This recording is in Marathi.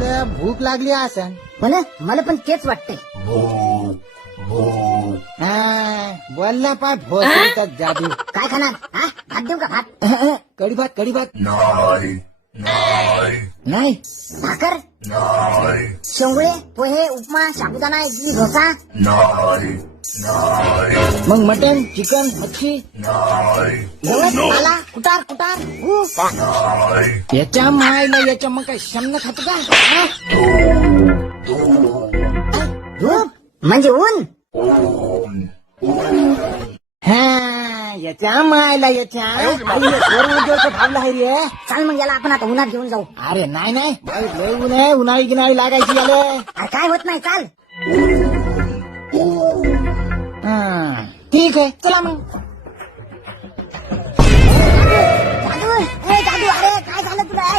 त्याला भूक लागली असन. मला पण तेच वाटतंय. बोलला पाय भोसडीचा जादू. काय खाणार? भात देऊ का? भात? कढी भात, कढी भात. नाही. भाकर? शेंगुळे, पोहे, उपमा, साबुदाणा, इडली, डोसा? मग मटन, चिकन, मच्छी. गवत, पाला, कुटार कुटार. याच्या मायला याच्या मग काय शमन खात का? धूप म्हणजे ऊन. याच्या मायला याच्या भावला आहे रे. चाल मग याला आपण आता उन्हात घेऊन जाऊ. अरे नाही नाही, लय ऊन आहे, उन्हाळी गिनाळी लागायची याला. अरे काय होत नाही, चाल. ठीक आहे, चला मग. जादू, जादू, अरे काय झालं तुला?